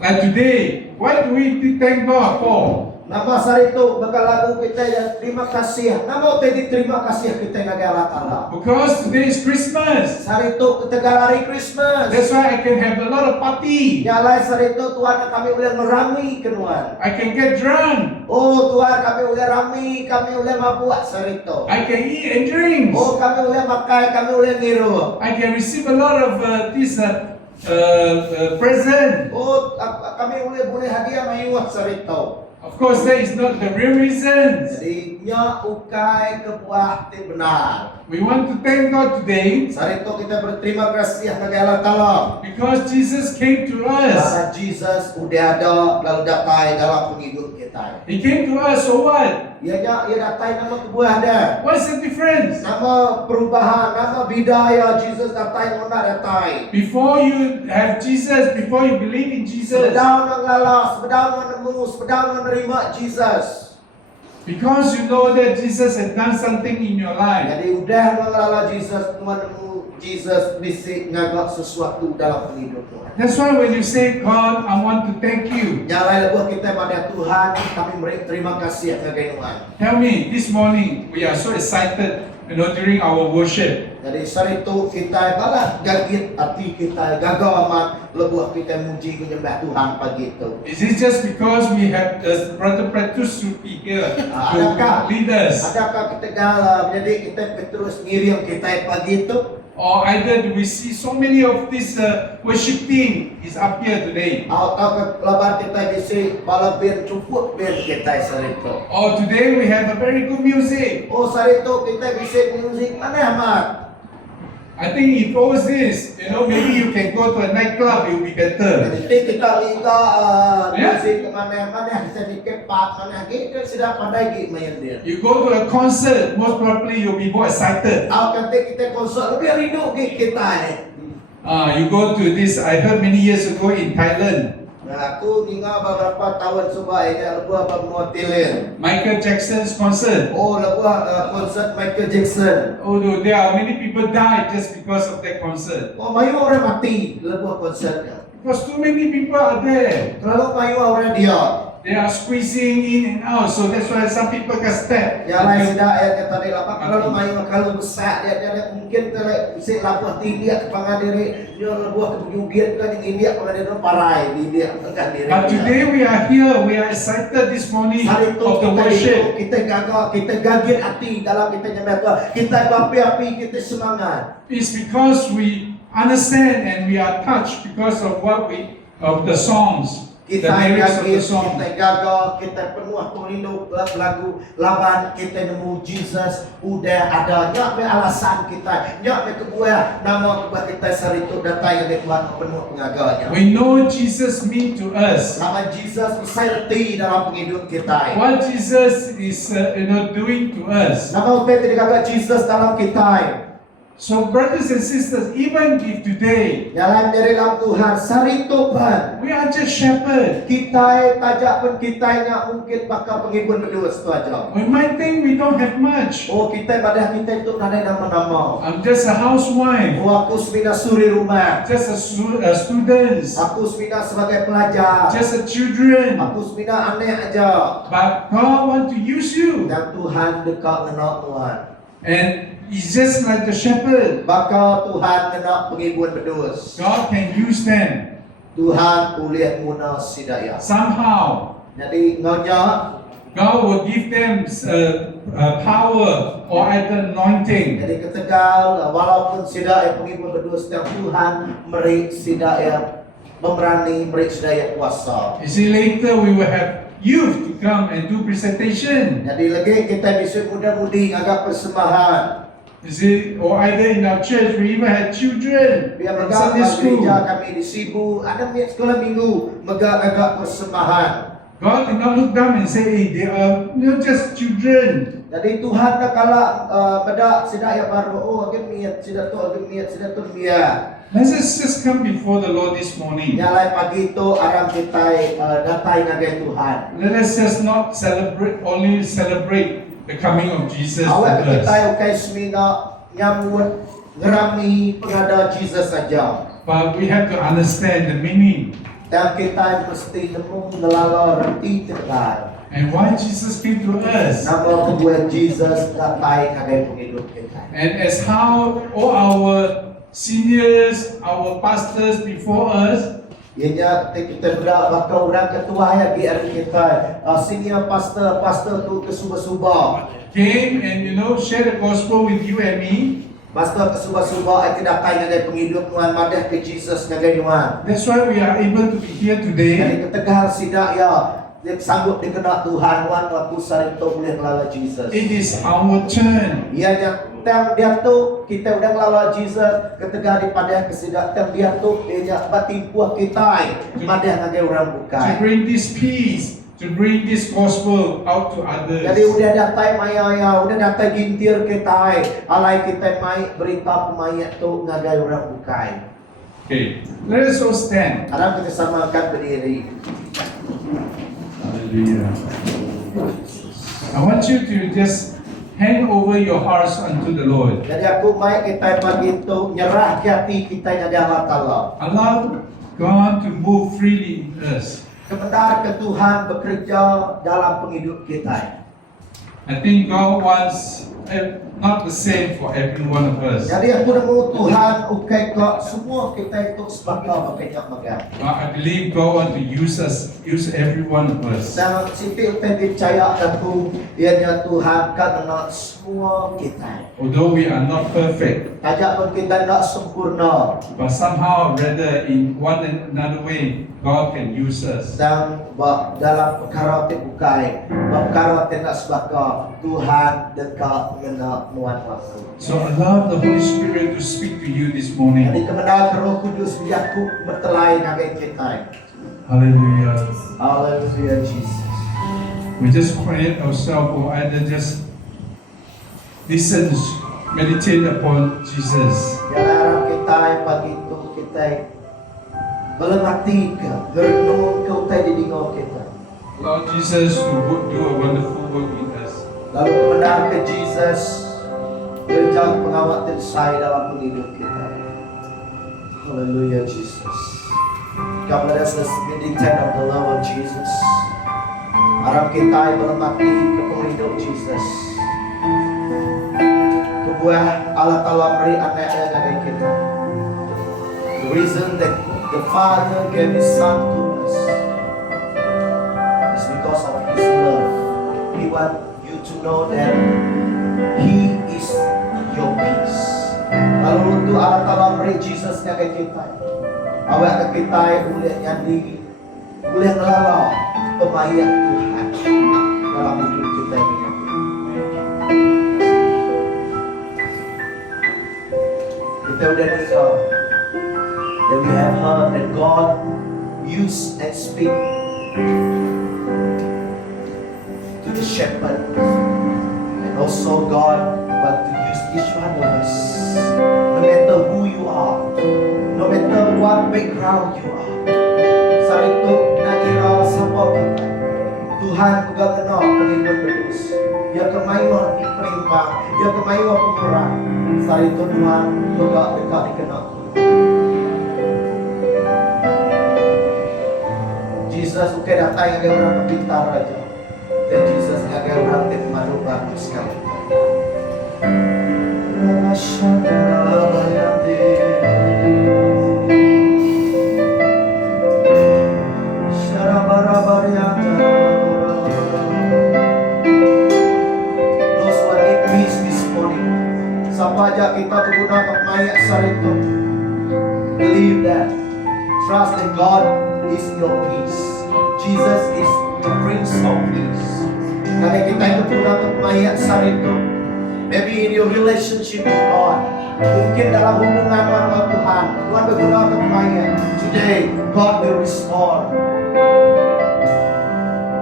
Like today, what do we thank God for? Nama sarito bakal lagu kita yang terima kasih. Nama utai diterima kasih kita ngagala Allah. Because today is Christmas. Sarito kita galari Christmas. That's why I can have a lot of party. Nyalai sarito Tuhan kami boleh merami kenuan. I can get drunk. Oh Tuhan kami boleh rami, kami boleh mabuk sarito. I can eat and drink. Oh kami boleh makan, kami boleh niru. I can receive a lot of present. Oh kami boleh hadiah mayuat sarito. Of course, that is not the real reasons. Jadi nya ukai kebuah ti benar. We want to thank God today Sarito kita berterima kasih kepada Allah Taala. because Jesus came to us. Karena Jesus udah ada lalu datai dalam penghidup kita. He came to us, so what? Ia datai nama kebuah dah. What's the difference? Nama perubahan, nama bidaya Jesus datai mana datai. Before you have Jesus, before you believe in Jesus, Sedang mengalah, sedang menemu, sedang menerima Jesus. because you know that Jesus has done something in your life, Jadi udah mengalah Jesus, menemu Jesus bisa ngagak sesuatu dalam penghidup Tuhan. that's why when you say, God, I want to thank you. Nyalai lebuh kita pada Tuhan, kami beri terima kasih kepada Tuhan. Tell me, this morning we are so excited, during our worship. Jadi sarito kita balas gagit hati kita gagal amat lebuh kita muji menyembah Tuhan pagi itu. Is it just because we have Brother Petrus to be here Adakah to lead us? adakah kita galau jadi kita terus ngirim kita pagi itu? Or either do we see so many of this worship team is up here today? Atau lebar kita bisa balabir cukup bir kita sarito. Or today we have a very good music. Oh sarito kita bisa musik mana amat? I think if always this, maybe you can go to a nightclub, it will be better. Jadi kita liga Ya. musik mana bisa dikepak mana kita sudah pandai gig main dia. You go to a concert, most probably you'll be more excited. Kalau kata kita konsert lebih rindu gig kita You go to this, I heard many years ago in Thailand, Nah, aku tinggal beberapa tahun sebab ini lebuh benua Thailand. Michael Jackson's concert. Oh, lebuh konsert Michael Jackson. Although there are many people died just because of that concert. Oh, mayu orang mati lebuh konsernya. Because too many people are there. Terlalu mayu orang dia. They are squeezing in and out, so that's why some people get stabbed. Ya lain sudah ayat kata dia lapak terlalu mayu kalau besar dia mungkin terlalu bisa lapuh tindiak kepangan diri dia lebuh kebujugian kan yang dia pengen dia parai di dia kan diri. But today we are here, we are excited this morning Hari itu of the worship. kita gagal, kita gagit hati dalam kita nyembah Tuhan. Kita berapi-api, kita semangat. It's because we understand and we are touched because of of the songs, the Kita lyrics of the gagit, song. kita gagal, kita penuh perindu lagu laban, kita nemu Jesus, udah ada nyak be alasan kita, nyak be kebuah nama kebuah kita saritu datang yang Tuhan penuh pengagalnya. We know Jesus mean to us. Nama Jesus serti dalam penghidup kita. What Jesus is doing to us. Nama kita tidak gagal Jesus dalam kita. So brothers and sisters, even if today Dalam dari dalam Tuhan saritu ban. we are just shepherd, Kita tajak pun kitanya mungkin bakal penghibur berdua setu aja. we might think we don't have much. Oh kita pada kita itu ada nama-nama. I'm just a housewife, Oh aku semina suri rumah. just a student, Aku semina sebagai pelajar. just a children. Aku semina aneh aja. But God want to use you. Dan Tuhan dekat mengenal Tuhan. And He's just like the shepherd. Bakal Tuhan kena penghibur berdua. God can use them Tuhan boleh guna sidaya. somehow. Jadi nganya. God will give them power or either anointing. Jadi ketegal walaupun sidaya penghibur berdua setiap Tuhan beri sidaya memberani beri sidaya kuasa. You see, later we will have youth to come and do presentation. Jadi lagi kita bisa muda-mudi agak persembahan. You see, or either in our church, we even had children Biar in megah Sunday school. gereja kami di Sibu, ada sekolah minggu megah agak persembahan. God did not look down and say, hey, they are just children. Jadi Tuhan dah kalah pada sidak ya baru oh agak niat sidak tu niat. Let's just come before the Lord this morning. Nyalai pagi tu arang kita datai nagai Tuhan. Let us just not only celebrate the coming of Jesus to Awak kita us, ukai semina nyambut ngerami pengada Jesus saja. but we have to understand the meaning Dan kita mesti nemu ngelala reti tegal. and why Jesus came to us. Nama kedua Jesus datai nagai penghidup kita. And as how all our seniors, our pastors before us, Ianya kita bakal orang ketua ya GR kita senior pastor tu kesuba-suba. came and share the gospel with you and me. Pastor kesuba-suba ay datai nagai penghidup nuan madah ke Jesus nagai nuan. That's why we are able to be here Jadi today. ketegal sidak ya dia sanggup dikena Tuhan nuan waktu sarito boleh ngelala Jesus. It is our turn Ianya tang dia tu kita udah ngelala Jesus ketegal daripada kesidak tang dia tu dia batimpuah kita madah nagai orang to bukai. bring this peace, to bring this gospel out to Jadi others. udah datai maya udah datai gintir kita alai kita mai berita pemayat tu ngagai orang bukai. Okay, let us all stand. Harap kita samakan berdiri. Hallelujah. I want you to just hand over your hearts unto the Lord. Jadi aku mai kita pagi tu nyerah ke hati kita ngagai Allah Taala. Allow God to move freely in us. Kebenar ke Tuhan bekerja dalam penghidup kita. I think God wants not the same for every one of us. Jadi aku nemu Tuhan ukai ke semua kita itu sebagai banyak megah. But I believe God wants to use every one of us. Dan sipil tadi percaya aku ianya Tuhan kan nak semua kita. Although we are not perfect, Tajak pun kita nak sempurna. but somehow, rather in one another way, God can use us. Dan dalam perkara itu bukai, perkara itu nak sebagai Tuhan dekat dengan muat waktu. So allow the Holy Spirit to speak to you this morning. Jadi kebenar Roh Kudus biarku bertelai nagai kita. Hallelujah. Hallelujah Jesus. We just quiet ourselves or either just listen, meditate upon Jesus. Yalah kita pagi itu kita melemati ke, merenung ke utai di dingau kita. Lord Jesus to do a wonderful work in us. Lalu kebenar ke Jesus kerja pengawat saya dalam penghidup kita. Hallelujah Jesus. Come let us meditate on the love of Jesus. Harap kita melemati ke penghidup Jesus. Kebuah Allah Ta'ala beri anaknya kepada kita. The reason that the Father gave His Son to us is because of His love. He wants you to know that He is your peace. Lalu untuk Allah Ta'ala beri Jesus kepada kita. Awak ke kita boleh nyandi, boleh ngelala pemayat Tuhan dalam hidup kita ini. Kita udah dengar that we have heard that God use and speak to the shepherd, and also God want to use each one of us, no matter who you are, no matter what background you are. Sarito nanira sama kita. Tuhan juga kenal pengikut terus. Ya kemayu di perintah, ya kemayu pengurang. Sarito Tuhan juga dekat dikenal. Jesus bukan datang yang orang pintar aja. Dan Jesus yang orang termalu bagus sekali. Those who are in peace this morning, siapa aja kita menggunakan mayat sarito, believe that, trust that God is your peace. Jesus is the Prince of Peace. Kalau kita itu menggunakan mayat sarito, Maybe in your relationship with God. Mungkin dalam hubungan dengan Tuhan, Tuhan bergunakan kemahiran. Today, God will restore.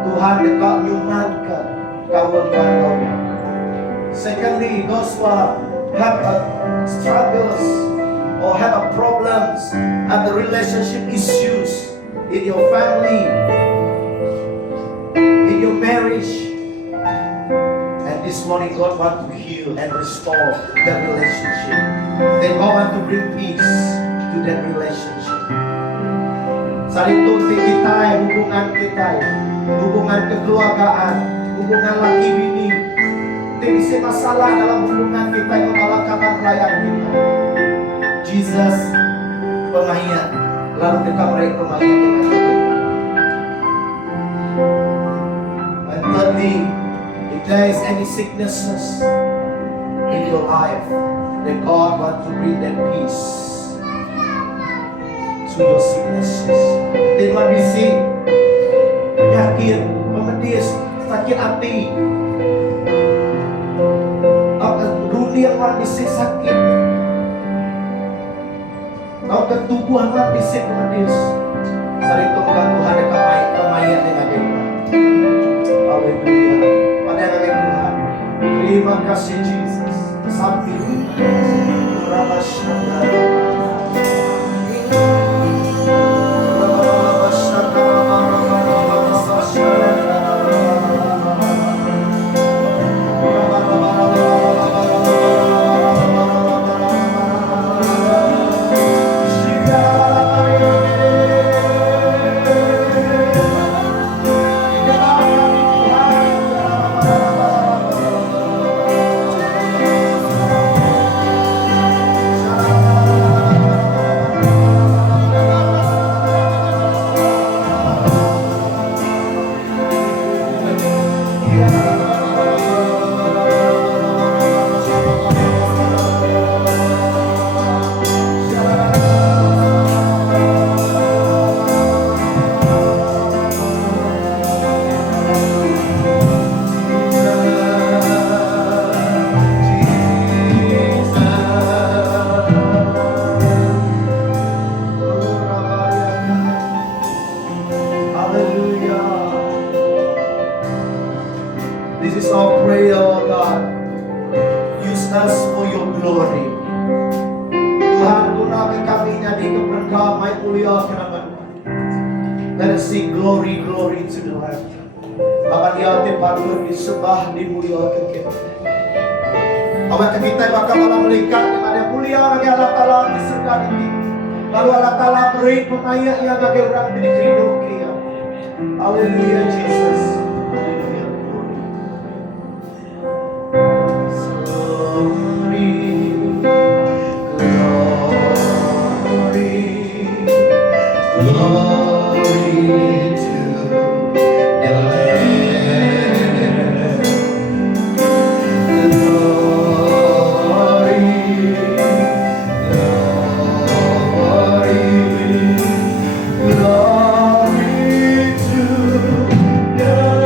Tuhan dekat menyumbangkan kawan-kawan. Secondly, those who have struggles or have problems, have the relationship issues in your family, in your marriage. And this morning God wants to heal and restore that relationship. Then God wants to bring peace to that relationship. Saling tunting kita, hubungan kekeluargaan, hubungan laki bini. Tidak masalah dalam hubungan kita yang memalakakan pelayan kita. Jesus pemahian, lalu kita meraih pemahian dengan kita. And thirdly, if there is any sicknesses in your life, then God wants to bring that peace to your sicknesses. Dengan bisik, penyakit, pemedis, sakit hati, dunia orang bisik sakit, atau ketubuhan orang bisik pemedis. Saling tunggang Tuhan dekat pemahian dengan kita. Haleluya. Pada yang Tuhan, terima kasih Jesus. Sampai let us sing glory, glory to the Lamb. Bapak dia patut disembah, dimuliakan kita. Awak kita bakal malam melihat kepada mulia bagi Allah Ta'ala di surga ini. Lalu Allah Ta'ala beri pemayak yang bagi orang di kehidupan kita. Haleluya Jesus. Haleluya. Glory to the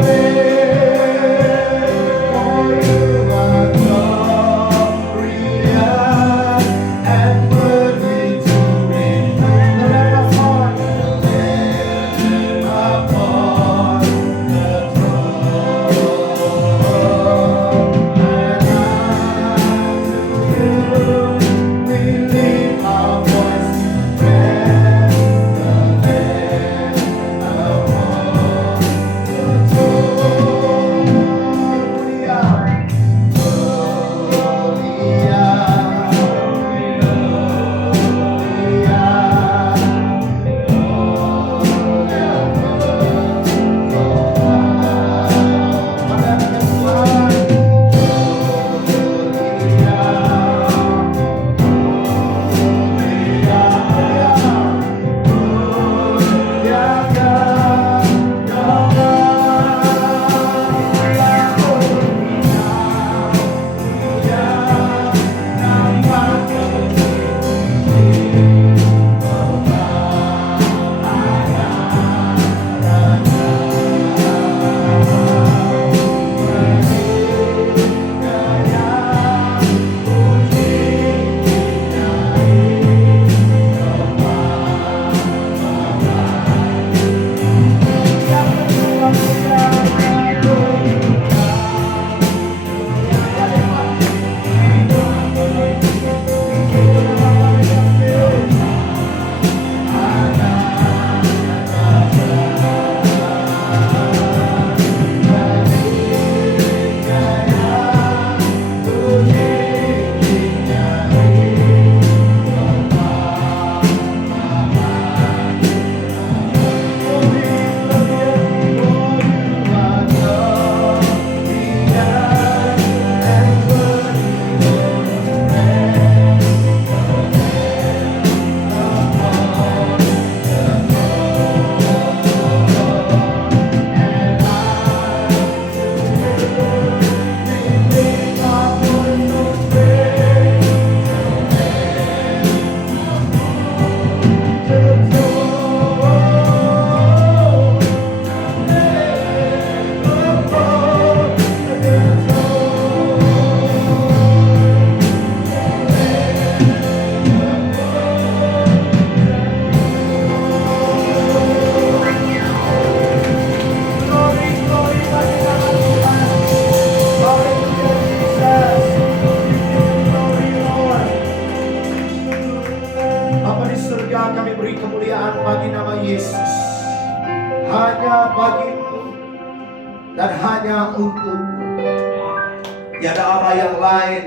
Tiada Allah yang lain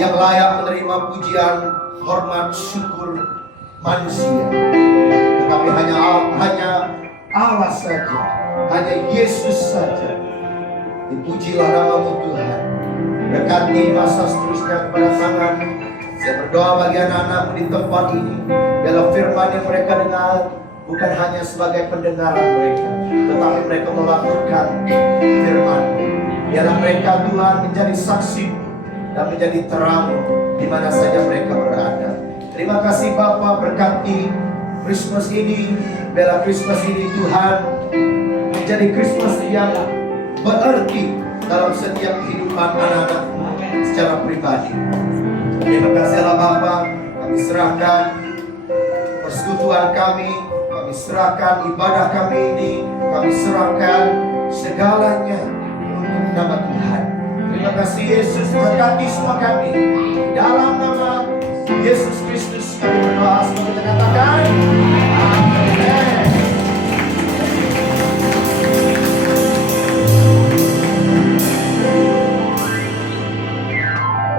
yang layak menerima pujian, hormat, syukur manusia. Tetapi hanya Allah saja, hanya Yesus saja. Dipujilah namamu Tuhan. Berkati masa seterusnya kepada tangan. Saya berdoa bagi anak-anakmu di tempat ini. Dalam firman yang mereka dengar, bukan hanya sebagai pendengaran mereka, tetapi mereka melakukan firman-Mu. Biarlah mereka Tuhan menjadi saksi dan menjadi terang di mana saja mereka berada. Terima kasih Bapa, berkati Christmas ini. Biarlah Christmas ini Tuhan menjadi Christmas yang berarti dalam setiap kehidupan anak-anak-Mu secara pribadi. Terima kasihlah Bapa, kami serahkan persekutuan kami serahkan ibadah kami ini, kami serahkan segalanya untuk nama Tuhan. Terima kasih Yesus, berkati semua kami. Di dalam nama Yesus Kristus kami berdoa, semua kita katakan amin.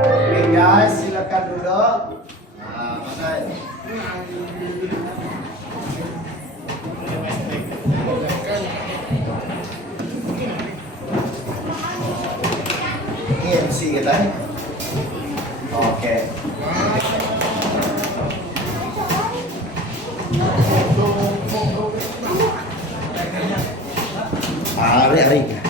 Oke guys, silakan duduk. Nah, mana ya? Ini MC kita. Oke. Hari-hari.